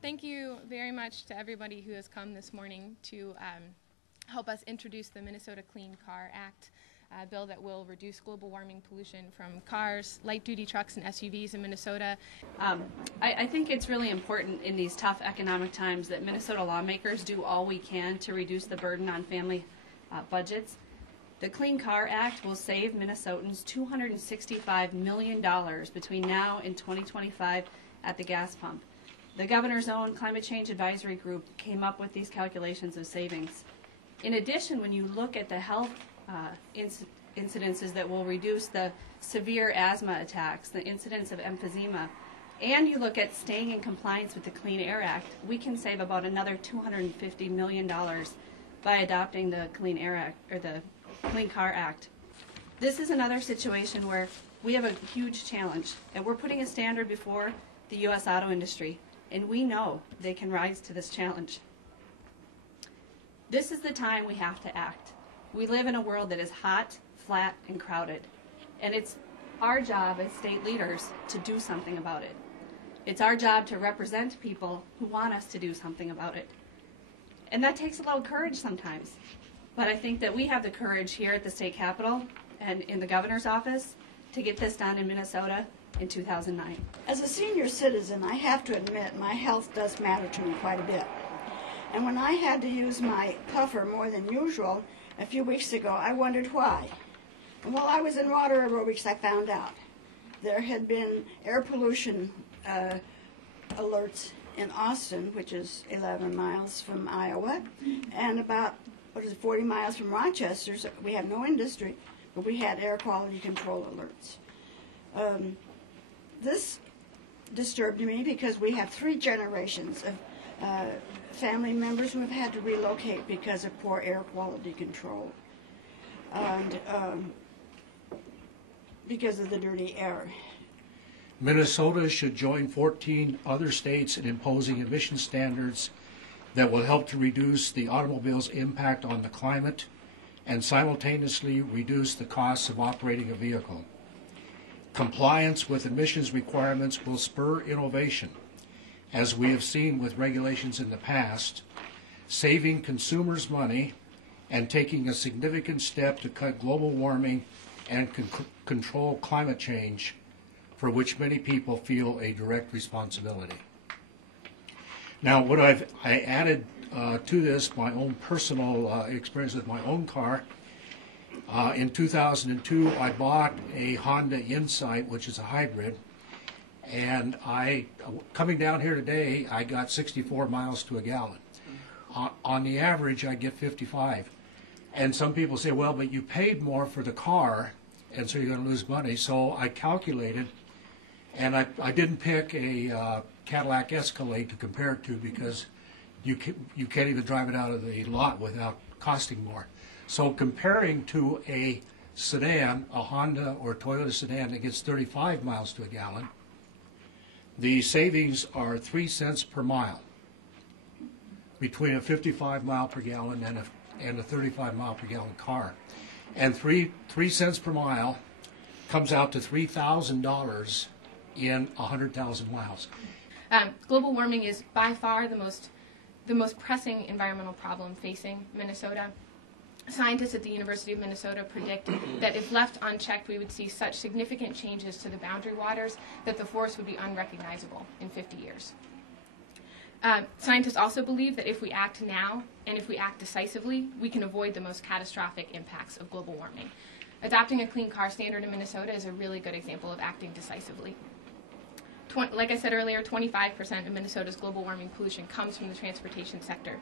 Thank you very much to everybody who has come this morning to help us introduce the Minnesota Clean Car Act, a bill that will reduce global warming pollution from cars, light-duty trucks, and SUVs in Minnesota. I think it's really important in these tough economic times that Minnesota lawmakers do all we can to reduce the burden on family budgets. The Clean Car Act will save Minnesotans $265 million between now and 2025 at the gas pump. The governor's own Climate Change Advisory Group came up with these calculations of savings. In addition, when you look at the health incidences that will reduce the severe asthma attacks, the incidence of emphysema, and you look at staying in compliance with the Clean Air Act, we can save about another $250 million by adopting the Clean Air Act, or the Clean Car Act. This is another situation where we have a huge challenge, and we're putting a standard before the U.S. auto industry, and we know they can rise to this challenge. This is the time we have to act. We live in a world that is hot, flat, and crowded, and it's our job as state leaders to do something about it. It's our job to represent people who want us to do something about it. And that takes a little courage sometimes. But I think that we have the courage here at the state capitol and in the governor's office to get this done in Minnesota in 2009. As a senior citizen, I have to admit my health does matter to me quite a bit. And when I had to use my puffer more than usual a few weeks ago, I wondered why. And while I was in water aerobics, I found out there had been air pollution alerts in Austin, which is 11 miles from Iowa, and about 40 miles from Rochester. So we have no industry, but we had air quality control alerts. This disturbed me because we have 3 generations of family members who have had to relocate because of poor air quality control and because of the dirty air. Minnesota should join 14 other states in imposing emission standards that will help to reduce the automobile's impact on the climate and simultaneously reduce the costs of operating a vehicle. Compliance with emissions requirements will spur innovation, as we have seen with regulations in the past, saving consumers money and taking a significant step to cut global warming and control climate change, for which many people feel a direct responsibility. Now, what I added to this, my own personal experience with my own car. In 2002, I bought a Honda Insight, which is a hybrid, and coming down here today, I got 64 miles to a gallon. On the average, I get 55. And some people say, well, but you paid more for the car, and so you're going to lose money. So I calculated, and I didn't pick a Cadillac Escalade to compare it to because you can't even drive it out of the lot without costing more. So comparing to a sedan, a Honda or Toyota sedan that gets 35 miles to a gallon, the savings are 3 cents per mile between a 55 mile per gallon and a 35 mile per gallon car. And 3 cents per mile comes out to $3,000 in 100,000 miles. Global warming is by far the most pressing environmental problem facing Minnesota. Scientists at the University of Minnesota predict that if left unchecked, we would see such significant changes to the boundary waters that the forest would be unrecognizable in 50 years. Scientists also believe that if we act now and if we act decisively, we can avoid the most catastrophic impacts of global warming. Adopting a clean car standard in Minnesota is a really good example of acting decisively. Like I said earlier, 25% of Minnesota's global warming pollution comes from the transportation sector.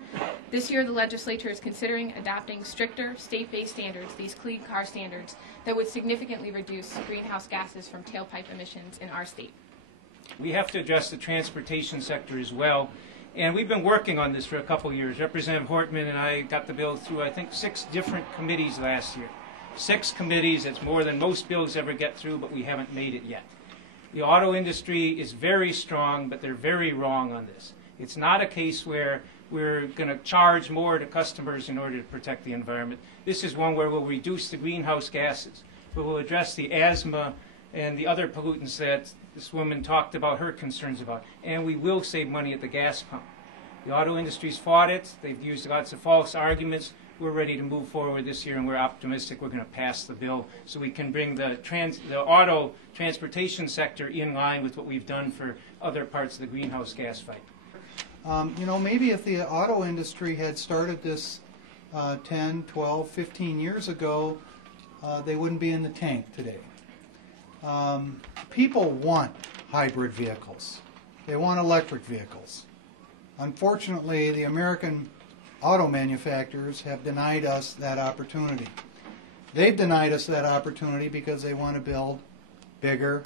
This year, the legislature is considering adopting stricter state-based standards, these clean car standards, that would significantly reduce greenhouse gases from tailpipe emissions in our state. We have to address the transportation sector as well, and we've been working on this for a couple of years. Representative Hortman and I got the bill through, I think, 6 different committees last year. 6 committees, it's more than most bills ever get through, but we haven't made it yet. The auto industry is very strong, but they're very wrong on this. It's not a case where we're going to charge more to customers in order to protect the environment. This is one where we'll reduce the greenhouse gases, where we'll address the asthma and the other pollutants that this woman talked about her concerns about, and we will save money at the gas pump. The auto industry's fought it. They've used lots of false arguments. We're ready to move forward this year, and we're optimistic we're going to pass the bill so we can bring the auto transportation sector in line with what we've done for other parts of the greenhouse gas fight. You know, maybe if the auto industry had started this 10, 12, 15 years ago, they wouldn't be in the tank today. People want hybrid vehicles. They want electric vehicles. Unfortunately, the American auto manufacturers have denied us that opportunity. They've denied us that opportunity because they want to build bigger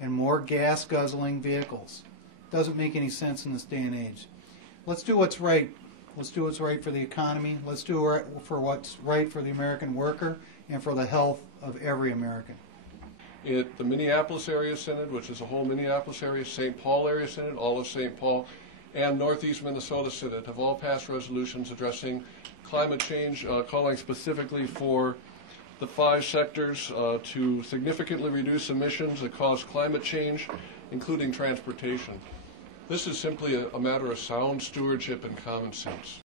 and more gas-guzzling vehicles. Doesn't make any sense in this day and age. Let's do what's right. Let's do what's right for the economy. Let's do what's right for the American worker and for the health of every American. The Minneapolis Area Synod, which is the whole Minneapolis area, St. Paul Area Synod, all of St. Paul, and Northeast Minnesota Synod have all passed resolutions addressing climate change, calling specifically for the 5 sectors to significantly reduce emissions that cause climate change, including transportation. This is simply a matter of sound stewardship and common sense.